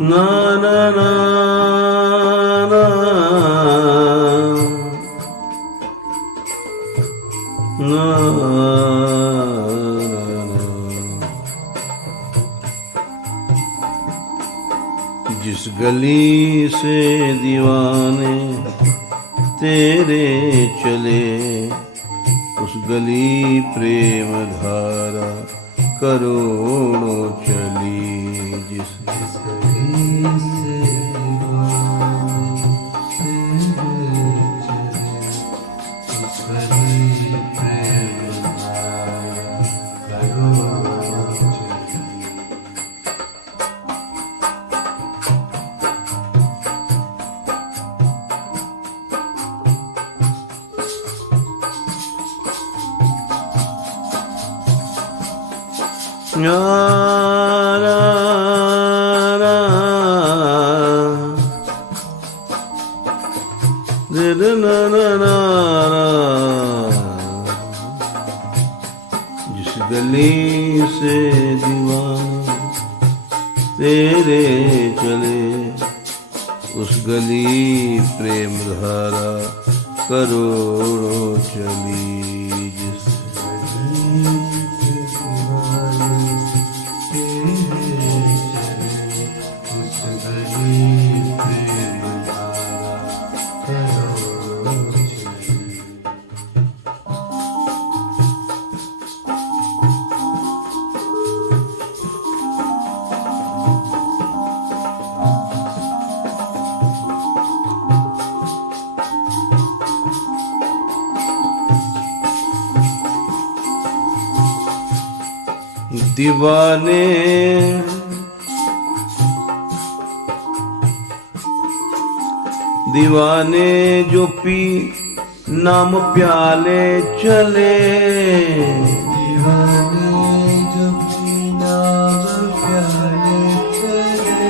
ना ना ना ना ना जिस गली से दीवाने तेरे चले उस गली प्रेम धारा करोड़ों चली। जिस गली से उस गली प्रेम धारा करोड़ों चली। ना ना ना ना ना ना जिस गली से दीवाना तेरे चले उस गली प्रेम धारा करोड़ों चली। जिस दीवाने दीवाने जो पी नाम प्याले चले दीवाने जो पी नाम प्याले चले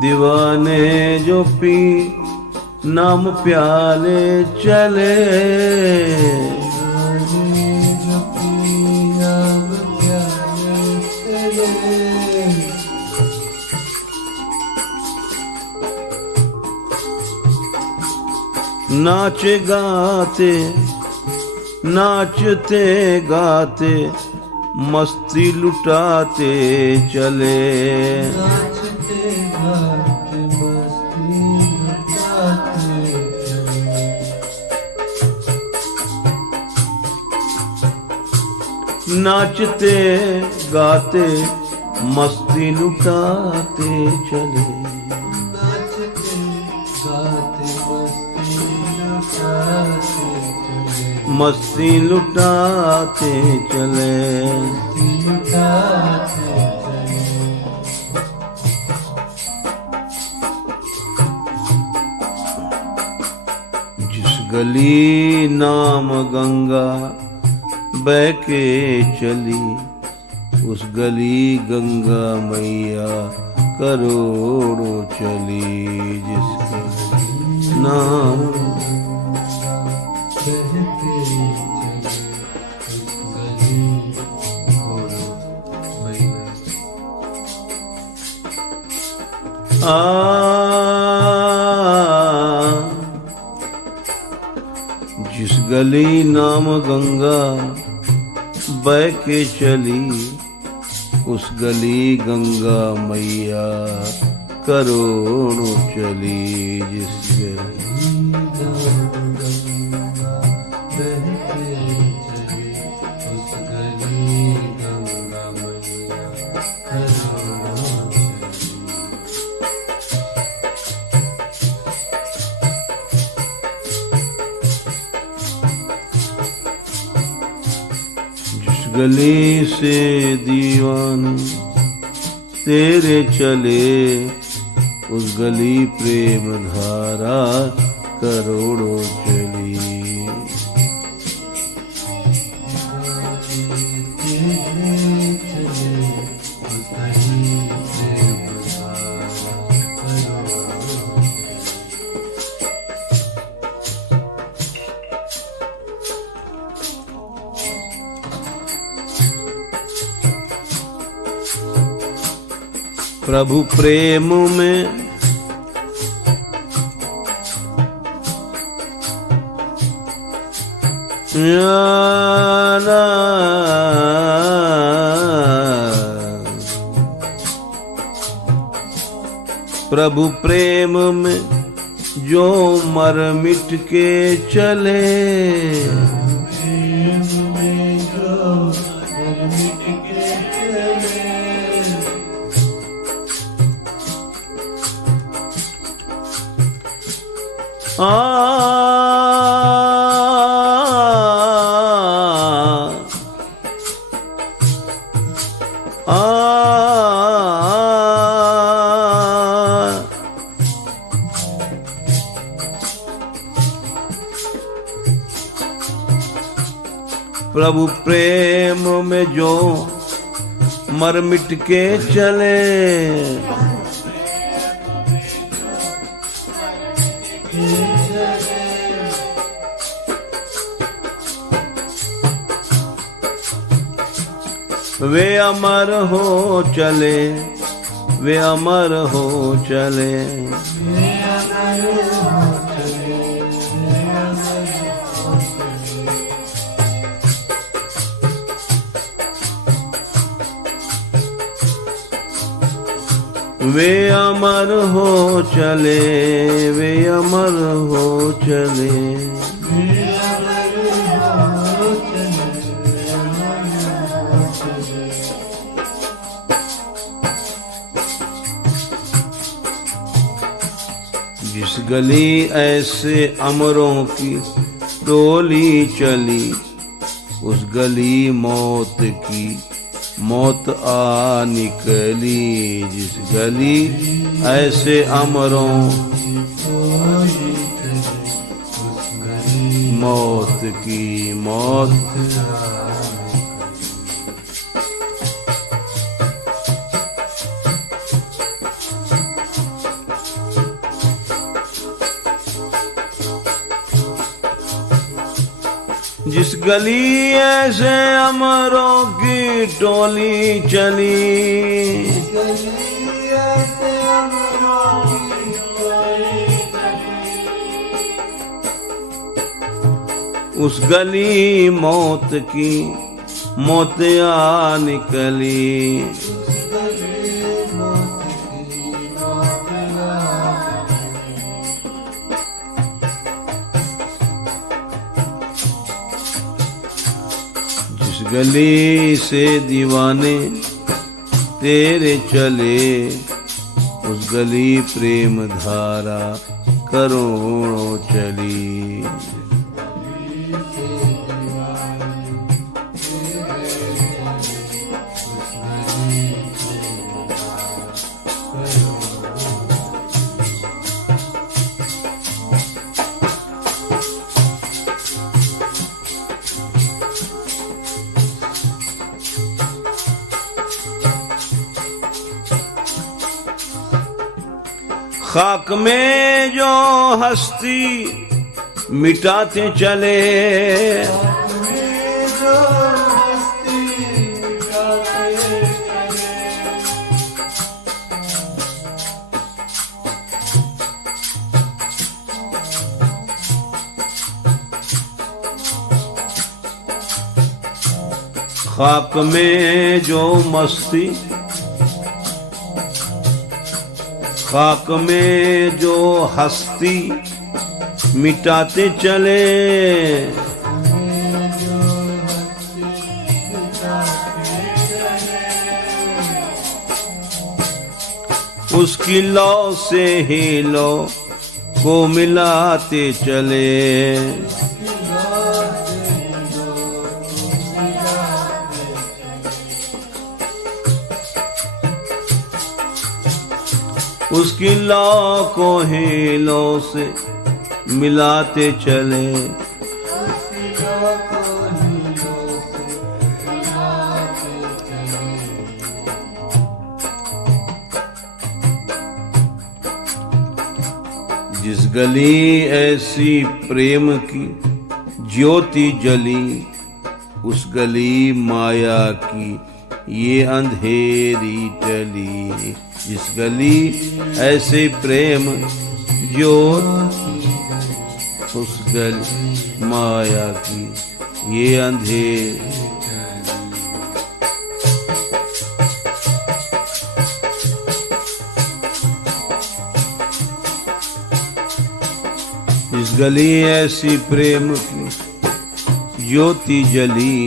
दीवाने जो पी नाम प्याले चले जो पी नाम प्याले चले नाचे गाते नाचते गाते मस्ती लुटाते चले नाचते गाते मस्ती लुटाते चले नाचते गाते मस्ती लुटाते चले मस्ती लुटाते चले जिस गली नाम गंगा बह के चली उस गली गंगा मैया करोड़ों चली। जिस नाम जिस गली नाम गंगा बह के चली उस गली गंगा मैया करोड़ों चली। जिस गली से दीवाने तेरे चले उस गली प्रेम धारा करोड़ों चली। प्रभु प्रेम में प्रभु प्रेम में जो मर मिट के चले, प्रभु प्रेम में जो मर मिट के चले, वे अमर हो चले, वे अमर हो चले। वे अमर हो चले, वे अमर हो चले। जिस गली ऐसे अमरों की टोली चली, उस गली मौत की मौत आ निकली। जिस गली ऐसे अमरों मौत की मौत। जिस गली ऐसे अमरों की टोली चली, उस गली मौत की मौत आ निकली। गली से दीवाने तेरे चले, उस गली प्रेम धारा करोड़ों चली। खाक में जो हस्ती मिटाते चले, खाक में जो मस्ती, खाक में जो हस्ती मिटाते चले, उसकी लौ से ही लौ को मिलाते चले। उसकी लौ को हीलों से मिलाते चले। जिस गली ऐसी प्रेम की ज्योति जली, उस गली माया की ये अंधेरी टली। जिस गली ऐसे प्रेम ज्योत, उस गली माया की ये अंधेर। जिस गली ऐसी प्रेम की ज्योति जली,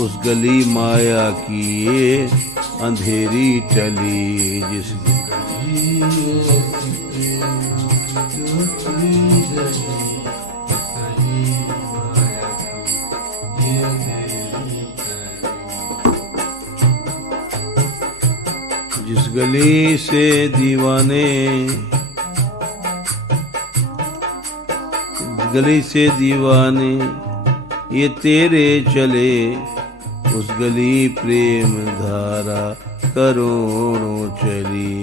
उस गली माया की ये अंधेरी टली। जिस जिस गली से दीवाने, गली से दीवाने ये तेरे चले, उस गली प्रेम धारा करोड़ों चली।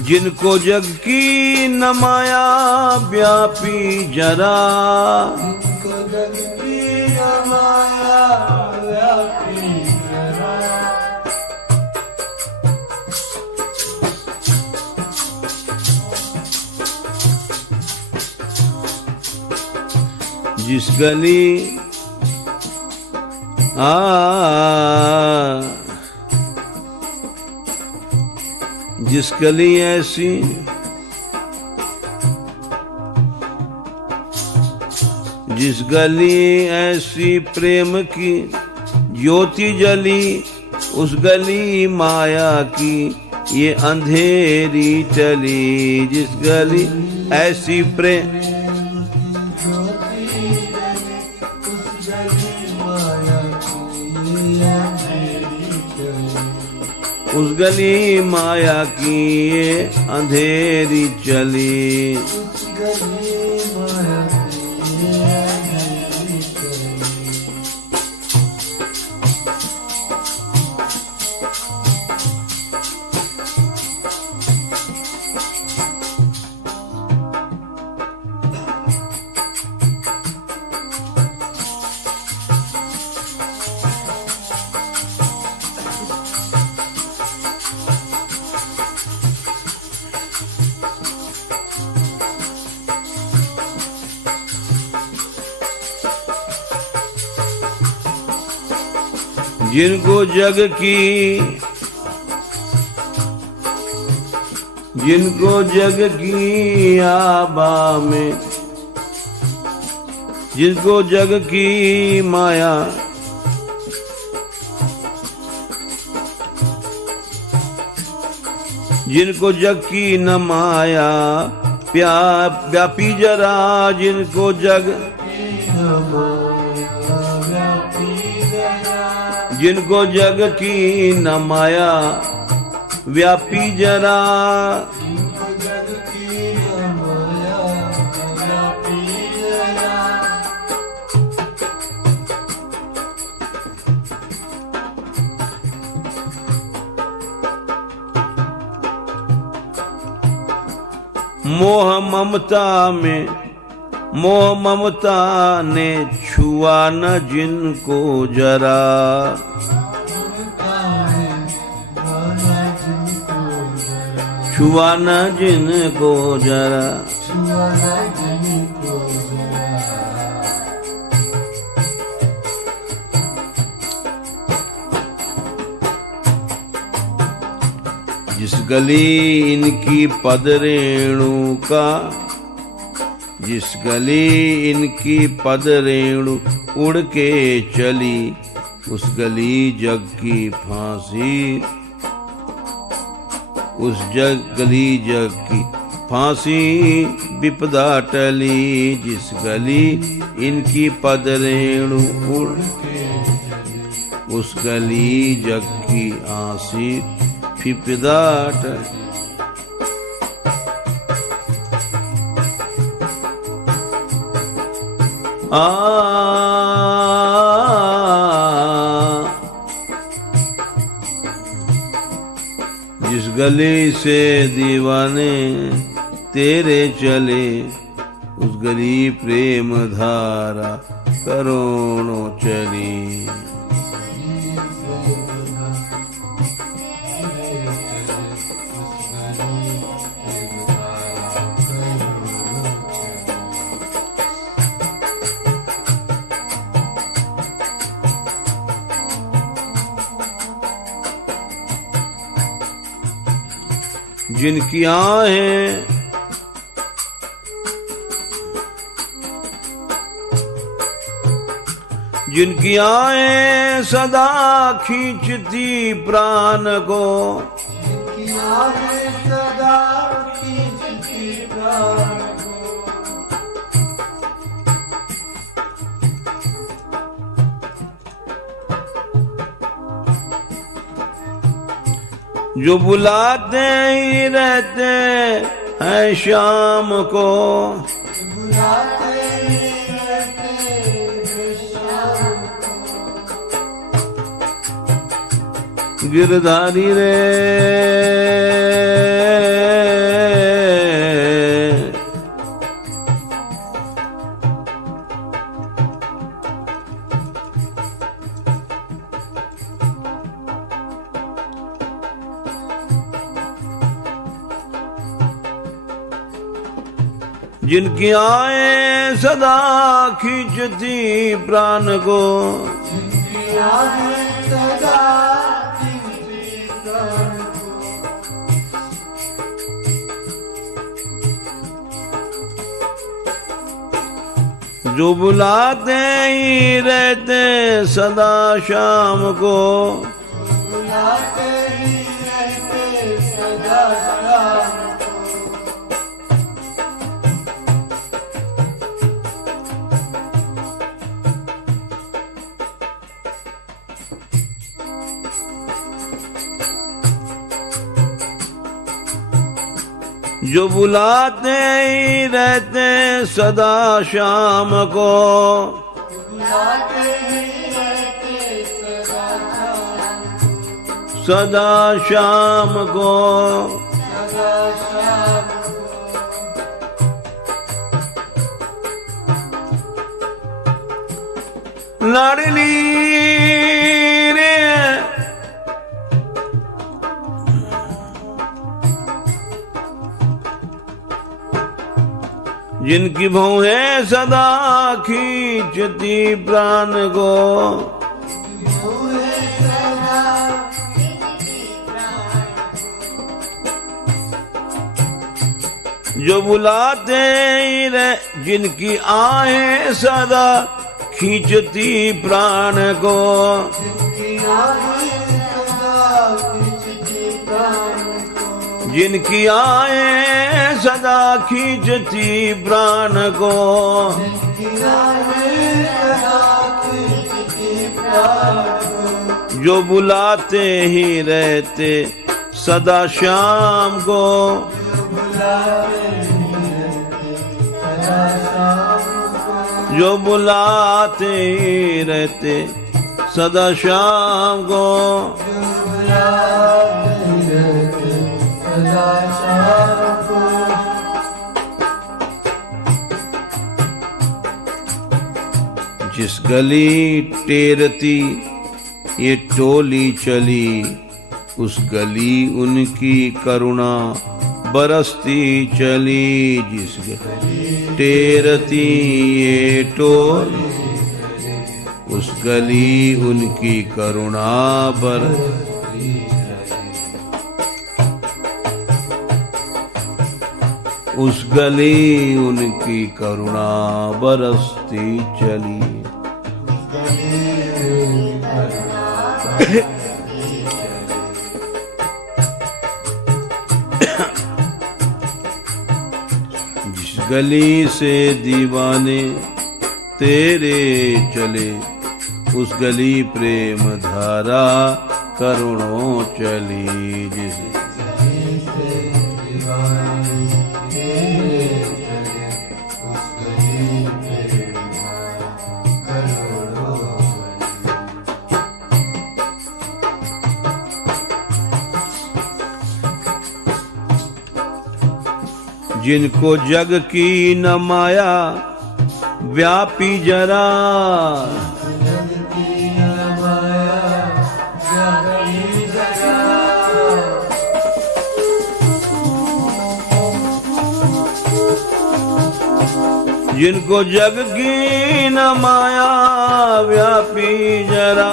जिनको जग की न माया व्यापी जरा, जिनको जग की न माया व्यापी जरा, जिस गली जिस गली ऐसी जिस गली ऐसी प्रेम की ज्योति जली, उस गली माया की ये अंधेरी टली। जिस गली ऐसी प्रेम उस गली माया की ये अंधेरी चली। जिनको जग की आबा में, जिनको जग की माया, जिनको जग की न माया व्यापी जरा, जिनको जग जिनको जग की न माया व्यापी जरा, मोह ममता ने छुआ न जिनको जरा, छुआ न जिनको जरा, जिस गली इनकी पद रेणु का, जिस गली इनकी पद रेणु उड़ के चली, उस गली जग की फांसी, उस गली जग की फांसी विपदा टली। जिस गली इनकी पद रेणु उड़, उस गली जग की आंसी विपदा टली। आ जिस गली से दीवाने तेरे चले उस गली प्रेम धारा करोड़ों चली। जिनकी आहें जिनकी आएं सदा खींचती प्राण को, जिनकी आएं सदा खींचती प्राण को, जो बुलाते ही रहते हैं शाम को, बुलाते ही रहते हैं शाम को, गिरधारी रे जिनकी आएं सदा खींचती प्राण को, जिनकी आएं सदा खींचती प्राण को, जो बुलाते ही रहते सदा शाम को, बुलाते ही रहते सदा शाम को, जो बुलाते ही रहते सदा शाम को, बुलाते ही रहते सदा शाम को, सदा शाम को, लाडली रे जिनकी भौहें सदा खींचती प्राण को, जो बुलाते ही रहे जिनकी आहें सदा खींचती प्राण को, जिनकी आएं सदा खींचती प्राण को, जो बुलाते ही रहते सदा शाम को, जो बुलाते ही रहते सदा शाम को, जिस गली टेरती ये टोली चली उस गली उनकी करुणा बरसती चली। जिस गली टेरती ये टोली उस गली उनकी करुणा बरसती, उस गली उनकी करुणा बरसती चली। जिस गली से दीवाने तेरे चले उस गली प्रेम धारा करुणों चली। जिस जिनको जग की न माया व्यापी जरा, जिनको जग की न माया व्यापी जरा,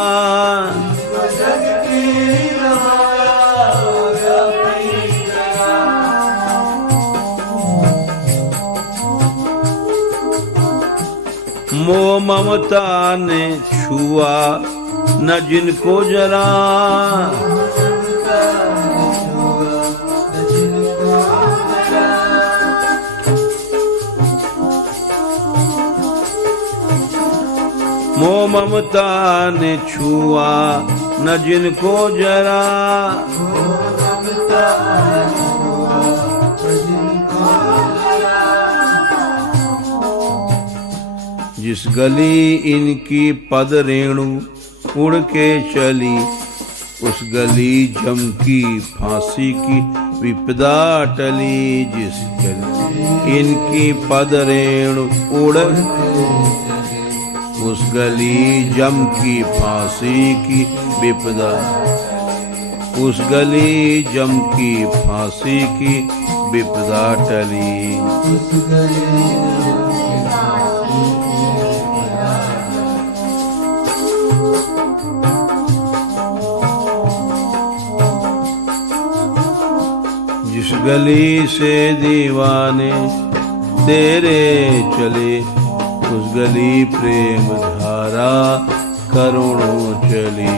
मोह ममता ने छुआ न जिनको जरा, मोह ममता ने छुआ न जिनको जरा, जिस गली इनकी पद रेणु उड़ के चली, उस गली जम की फांसी की विपदा टली। जिस गली इनकी पद रेणु उड़, उस गली जम की फांसी की विपदा, उस गली जम की फांसी की विपदा टली। जिस गली से दीवाने तेरे चले, उस गली प्रेम धारा करोड़ों चली।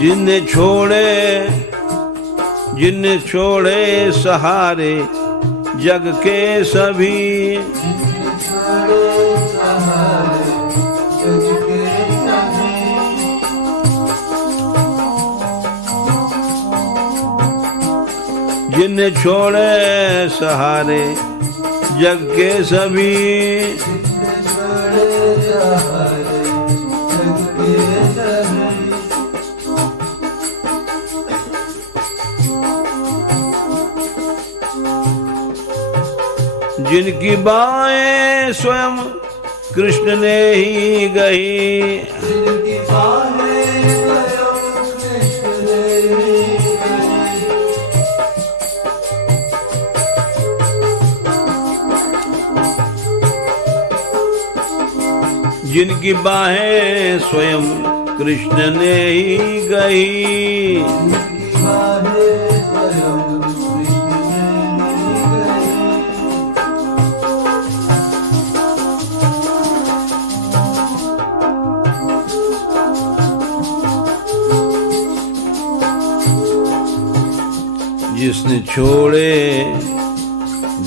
जिनने छोड़े सहारे जग के सभी, जिनने छोड़े सहारे जग के सभी, जिनकी बाहें स्वयं कृष्ण ने ही गही, जिनकी बाहें स्वयं कृष्ण ने ही गही, जिनकी बाहें स्वयं कृष्ण ने ही गही, जिसने छोड़े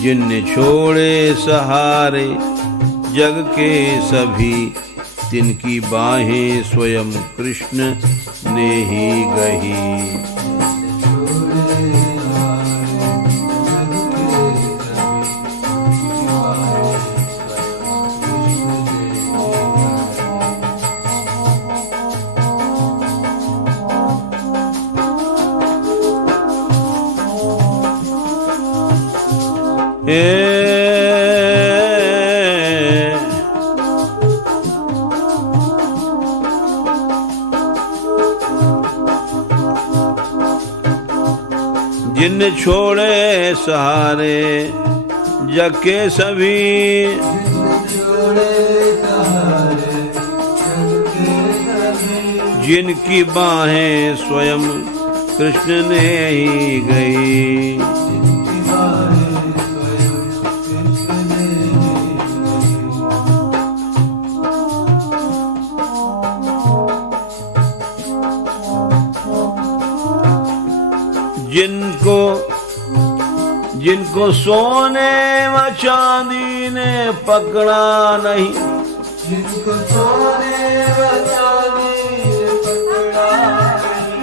जिनने छोड़े सहारे जग के सभी, तिनकी बाहें स्वयं कृष्ण ने ही गही। जिनने छोड़े सहारे जग के सभी, जिनकी बाहें स्वयं कृष्ण ने ही गई। जिनको सोने व चांदी ने पकड़ा नहीं, जिनको सोने व चांदी ने पकड़ा नहीं,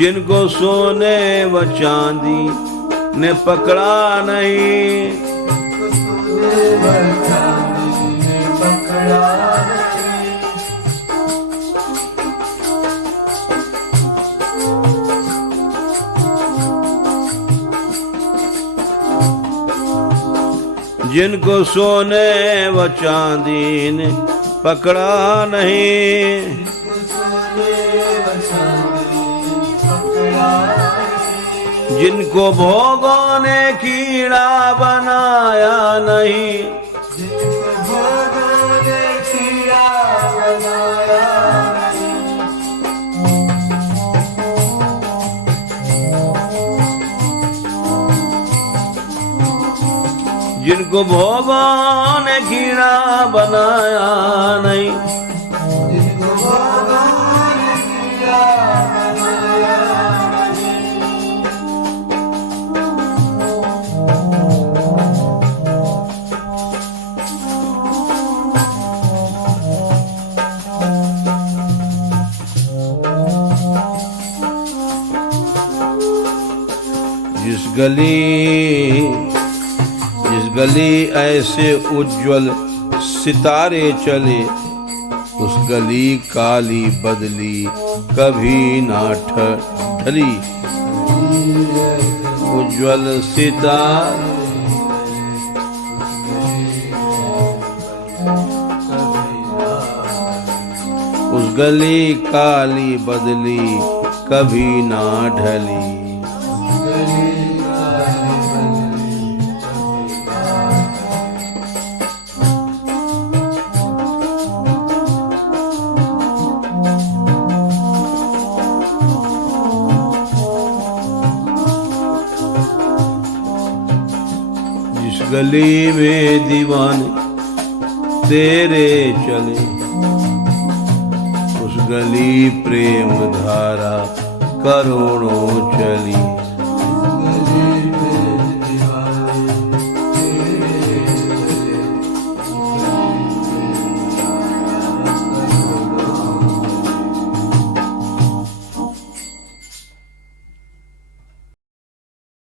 जिनको सोने व चांदी ने पकड़ा नहीं, सोने व चांदी ने पकड़ा नहीं, जिनको सोने व चांदी ने पकड़ा नहीं, जिनको भोगों ने कीड़ा बनाया नहीं, जिनको भोगों ने कीड़ा बनाया नहीं, जिनको भोगों ने कीड़ा बनाया नहीं, जिनको भोगों ने कीड़ा बनाया जिस गली ऐसे उज्जवल सितारे चले, उस गली काली बदली कभी ना ढली। उज्जवल सितारे उस गली काली बदली कभी ना ढली। गली में दीवाने तेरे चले, उस गली प्रेम धारा करोड़ों चली।